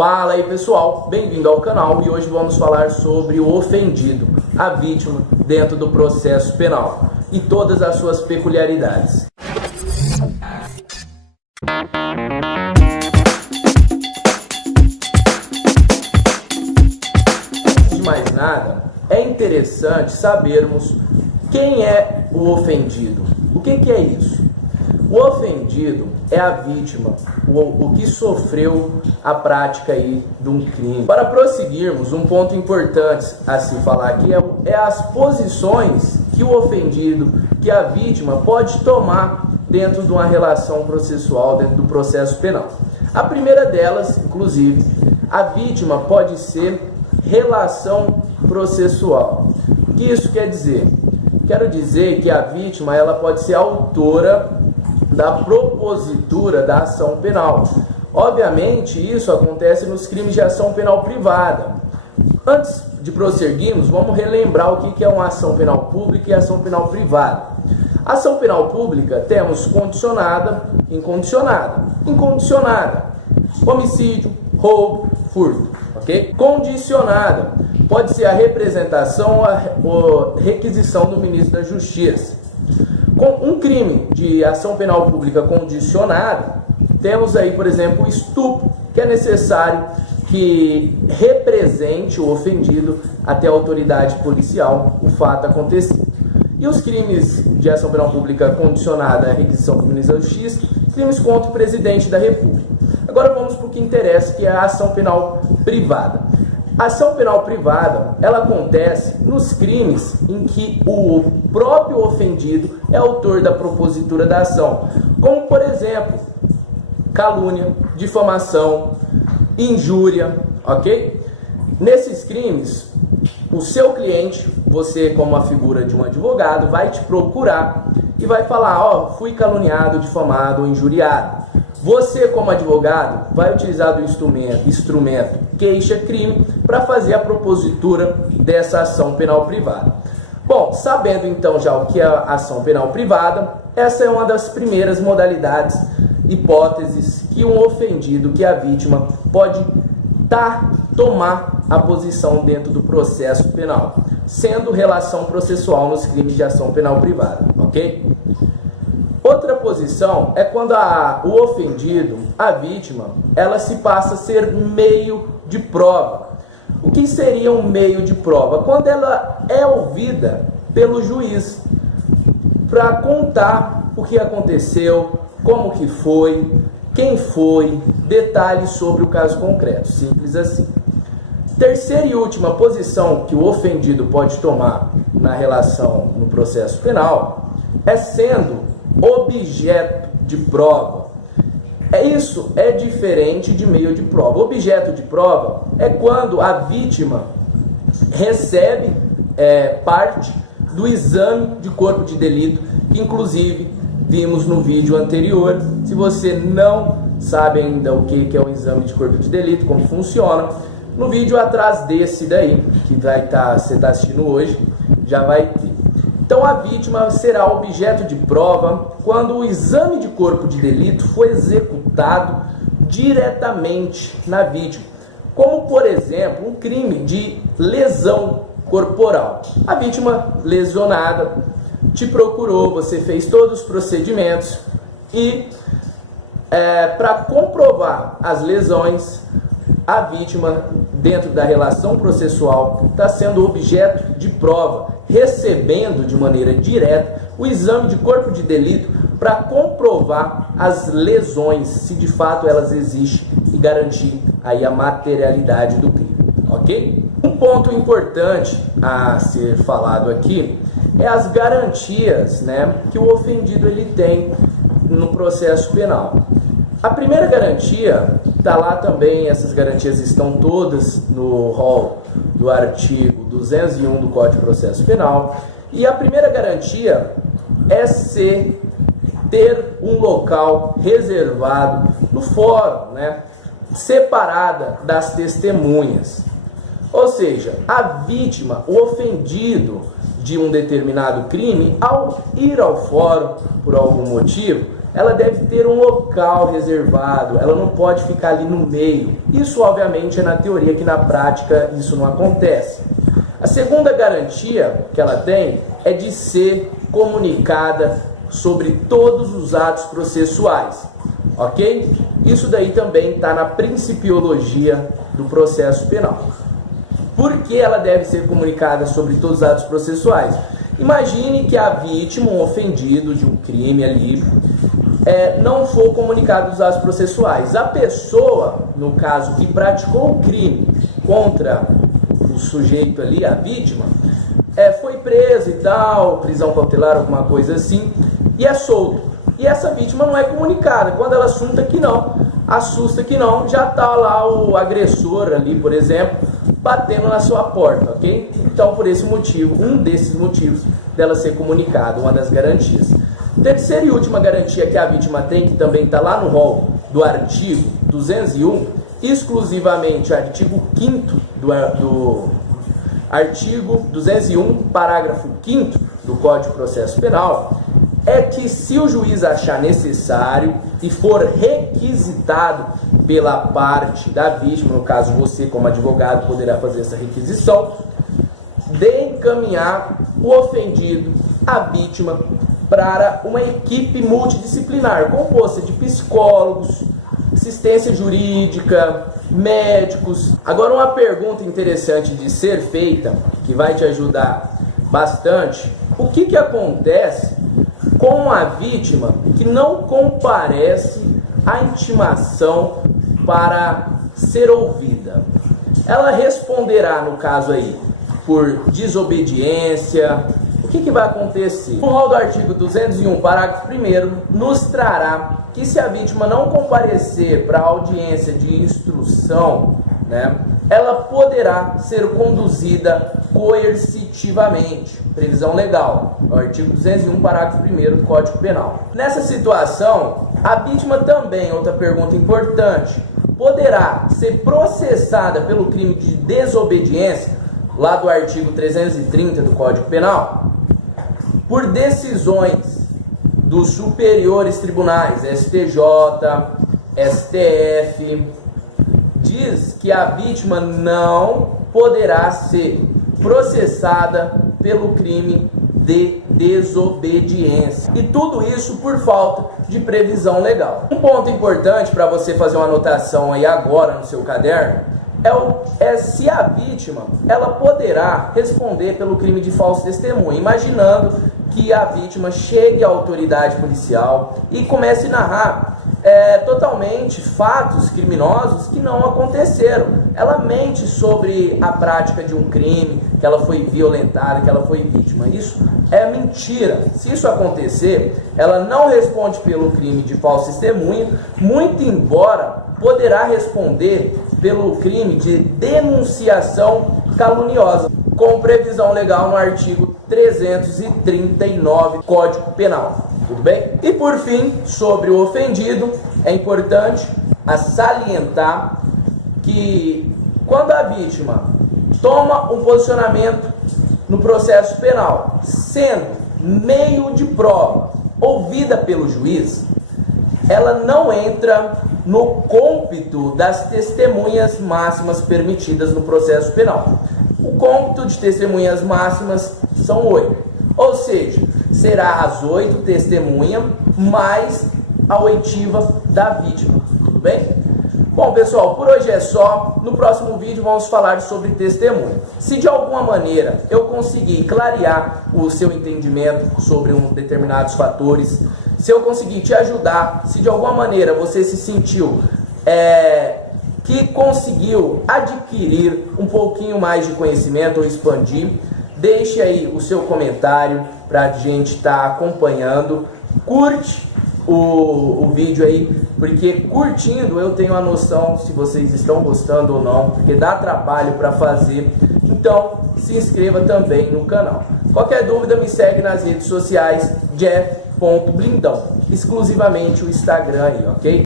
Fala aí pessoal, bem-vindo ao canal e hoje vamos falar sobre o ofendido, a vítima dentro do processo penal e todas as suas peculiaridades. Antes de mais nada, é interessante sabermos quem é o ofendido. O que é isso? O ofendido é a vítima, o que sofreu a prática aí de um crime. Para prosseguirmos, um ponto importante a se falar aqui é as posições que o ofendido, que a vítima pode tomar dentro de uma relação processual, dentro do processo penal. A primeira delas, inclusive, a vítima pode ser relação processual. O que isso quer dizer? Quero dizer que a vítima ela pode ser autora da propositura da ação penal. Obviamente, isso acontece nos crimes de ação penal privada. Antes de prosseguirmos, vamos relembrar o que é uma ação penal pública e ação penal privada. Ação penal pública temos condicionada, incondicionada. Incondicionada, homicídio, roubo, furto, ok? Condicionada pode ser a representação ou requisição do ministro da Justiça. Com um crime de ação penal pública condicionada, temos aí, por exemplo, o estupro, que é necessário que represente o ofendido até a autoridade policial o fato acontecido. E os crimes de ação penal pública condicionada à requisição do ministro da Justiça, crimes contra o presidente da República. Agora vamos para o que interessa, que é a ação penal privada. A ação penal privada, ela acontece nos crimes em que o próprio ofendido é autor da propositura da ação, como, por exemplo, calúnia, difamação, injúria, ok? Nesses crimes, o seu cliente, você como a figura de um advogado, vai te procurar e vai falar, ó, fui caluniado, difamado ou injuriado. Você, como advogado, vai utilizar do instrumento queixa-crime para fazer a propositura dessa ação penal privada. Bom, sabendo então já o que é a ação penal privada, essa é uma das primeiras modalidades, hipóteses que um ofendido, que a vítima, pode tomar a posição dentro do processo penal, sendo relação processual nos crimes de ação penal privada, ok? Outra posição é quando o ofendido, a vítima, ela se passa a ser meio de prova. O que seria um meio de prova? Quando ela é ouvida pelo juiz para contar o que aconteceu, como que foi, quem foi, detalhes sobre o caso concreto, simples assim. Terceira e última posição que o ofendido pode tomar na relação no processo penal é sendo objeto de prova. Isso é diferente de meio de prova. Objeto de prova é quando a vítima recebe parte do exame de corpo de delito, que inclusive vimos no vídeo anterior. Se você não sabe ainda o que é o exame de corpo de delito, como funciona, no vídeo atrás desse daí, que você está assistindo hoje, já vai ter. Então a vítima será objeto de prova quando o exame de corpo de delito foi executado diretamente na vítima, como por exemplo um crime de lesão corporal. A vítima lesionada te procurou, você fez todos os procedimentos e para comprovar as lesões, a vítima, dentro da relação processual, está sendo objeto de prova, recebendo de maneira direta o exame de corpo de delito para comprovar as lesões, se de fato elas existem, e garantir aí a materialidade do crime, ok? Um ponto importante a ser falado aqui é as garantias, que o ofendido ele tem no processo penal. A primeira garantia está lá também, essas garantias estão todas no rol do artigo 201 do Código de Processo Penal. E a primeira garantia é ter um local reservado no fórum, separada das testemunhas. Ou seja, a vítima, o ofendido de um determinado crime, ao ir ao fórum por algum motivo, ela deve ter um local reservado, ela não pode ficar ali no meio. Isso, obviamente, é na teoria, que na prática isso não acontece. A segunda garantia que ela tem é de ser comunicada sobre todos os atos processuais, ok? Isso daí também está na principiologia do processo penal. Por que ela deve ser comunicada sobre todos os atos processuais? Imagine que a vítima, um ofendido de um crime ali, não for comunicado os atos processuais. A pessoa, no caso, que praticou o crime contra o sujeito ali, a vítima, foi presa e tal, prisão cautelar, alguma coisa assim, e é solto. E essa vítima não é comunicada. Quando ela assusta que não, já está lá o agressor ali, por exemplo, batendo na sua porta, ok? Então, por esse motivo, um desses motivos dela ser comunicada, uma das garantias. Terceira e última garantia que a vítima tem, que também está lá no rol do artigo 201, exclusivamente artigo 5º do artigo 201, parágrafo 5º do Código de Processo Penal, é que se o juiz achar necessário e for requisitado pela parte da vítima, no caso você como advogado poderá fazer essa requisição, de encaminhar o ofendido, a vítima, para uma equipe multidisciplinar, composta de psicólogos, assistência jurídica, médicos. Agora, uma pergunta interessante de ser feita, que vai te ajudar bastante: o que acontece com a vítima que não comparece à intimação para ser ouvida? Ela responderá, no caso aí, por desobediência. O que vai acontecer? O rol do artigo 201, parágrafo 1º, nos trará que se a vítima não comparecer para a audiência de instrução, ela poderá ser conduzida coercitivamente. Previsão legal, o artigo 201, parágrafo 1º do Código Penal. Nessa situação, a vítima também, outra pergunta importante, poderá ser processada pelo crime de desobediência, lá do artigo 330 do Código Penal, por decisões dos superiores tribunais, STJ, STF. Diz que a vítima não poderá ser processada pelo crime de desobediência. E tudo isso por falta de previsão legal. Um ponto importante para você fazer uma anotação aí agora no seu caderno é se a vítima ela poderá responder pelo crime de falso testemunho, imaginando que a vítima chegue à autoridade policial e comece a narrar totalmente fatos criminosos que não aconteceram. Ela mente sobre a prática de um crime, que ela foi violentada, que ela foi vítima. Isso é mentira. Se isso acontecer, ela não responde pelo crime de falso testemunho, muito embora poderá responder pelo crime de denunciação caluniosa, com previsão legal no artigo 339 Código Penal. Tudo bem? E por fim, sobre o ofendido, é importante salientar que quando a vítima toma um posicionamento no processo penal, sendo meio de prova ouvida pelo juiz, ela não entra no cômpito das testemunhas máximas permitidas no processo penal. O cômpito de testemunhas máximas são 8, ou seja, será as 8 testemunhas mais a oitiva da vítima. Tudo bem? Bom, pessoal, por hoje é só. No próximo vídeo vamos falar sobre testemunho. Se de alguma maneira eu conseguir clarear o seu entendimento sobre determinados fatores, se eu conseguir te ajudar, se de alguma maneira você se sentiu que conseguiu adquirir um pouquinho mais de conhecimento ou expandir, deixe aí o seu comentário para a gente estar acompanhando. Curte o vídeo aí, porque curtindo eu tenho a noção se vocês estão gostando ou não, porque dá trabalho para fazer. Então se inscreva também no canal. Qualquer dúvida me segue nas redes sociais, jeff.blindão, exclusivamente o Instagram aí, ok?